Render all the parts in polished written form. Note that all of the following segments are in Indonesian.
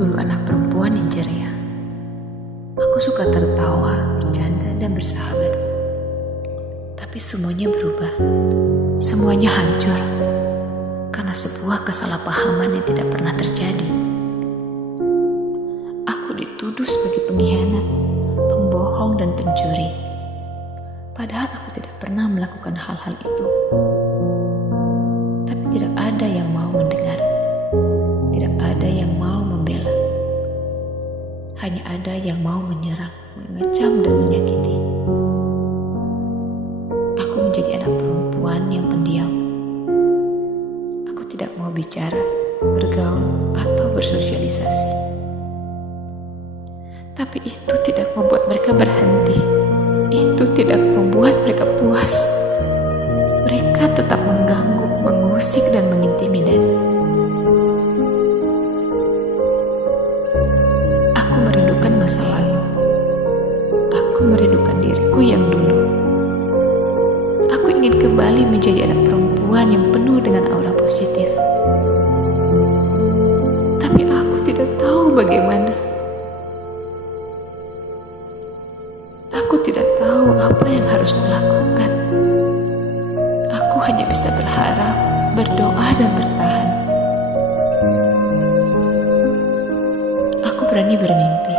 dulu anak perempuan yang ceria. Aku suka tertawa, bercanda, dan bersahabat. Tapi semuanya berubah. Semuanya hancur karena sebuah kesalahpahaman yang tidak pernah terjadi. Aku dituduh sebagai pengkhianat, pembohong, dan pencuri. Padahal aku tidak pernah melakukan hal-hal itu. Tapi tidak ada yang mau mendengar. Tidak ada yang mau membela. Hanya ada yang mau menyerang, mengecam, dan menyakiti. Aku menjadi anak perempuan yang pendiam. Aku tidak mau bicara, bergaul, atau bersosialisasi. Tapi itu tidak membuat mereka berhenti. Itu tidak membuat mereka puas. Mereka tetap mengganggu, mengusik, dan mengintimidasi. Aku merindukan masa lalu. Aku merindukan diriku yang dulu. Aku ingin kembali menjadi anak perempuan yang penuh dengan aura positif. Tapi aku tidak tahu bagaimana. Aku tidak tahu apa yang harus kulakukan. Aku hanya bisa berharap, berdoa, dan bertahan. Aku berani bermimpi.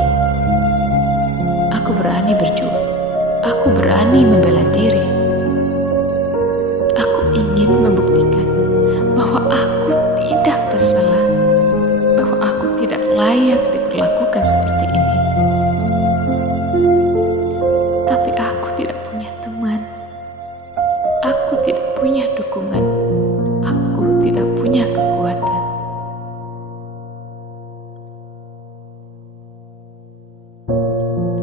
Aku berani berjuang. Aku berani membela diri. Aku ingin membuktikan bahwa aku tidak bersalah, bahwa aku tidak layak diperlakukan seperti ini. Tapi aku tidak punya teman. Aku tidak punya dukungan. Aku tidak punya kekuatan.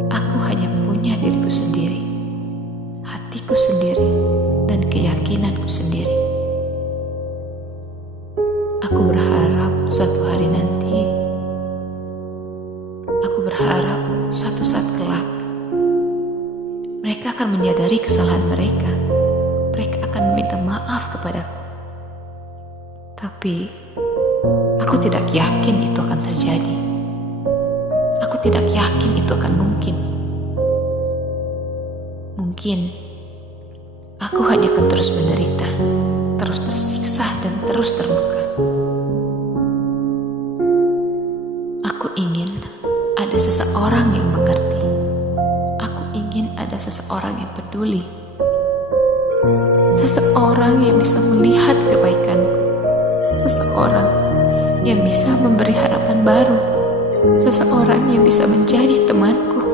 Aku hanya punya diriku sendiri, hatiku sendiri, dan keyakinanku sendiri. Aku berharap suatu hari nanti, aku berharap suatu saat kelak, mereka akan menyadari kesalahan mereka. Mereka akan meminta maaf kepadaku. Tapi aku tidak yakin itu akan terjadi. Aku tidak yakin itu akan mungkin. Mungkin aku hanya akan terus menderita, terus tersiksa, dan terus terluka. Aku ingin ada seseorang yang mengerti. Aku ingin ada seseorang yang peduli. Seseorang yang bisa melihat kebaikanku. Seseorang yang bisa memberi harapan baru. Seseorang yang bisa menjadi temanku.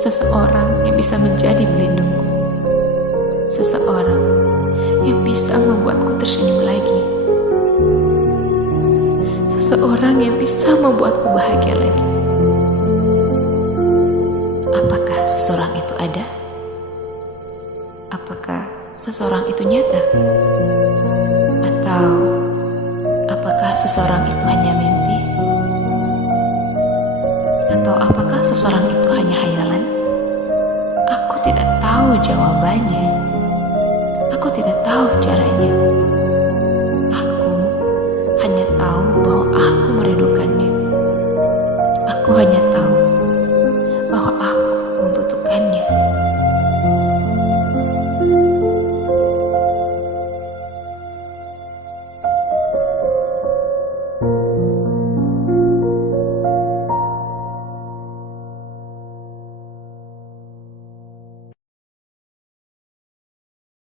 Seseorang yang bisa menjadi pelindungku. Seseorang yang bisa membuatku tersenyum lagi. Seseorang yang bisa membuatku bahagia lagi. Apakah seseorang itu ada? Apakah seseorang itu nyata? Atau apakah seseorang itu hanya mimpi? Atau apakah seseorang itu hanya hayalan? Aku tidak tahu jawabannya. Aku tidak tahu cara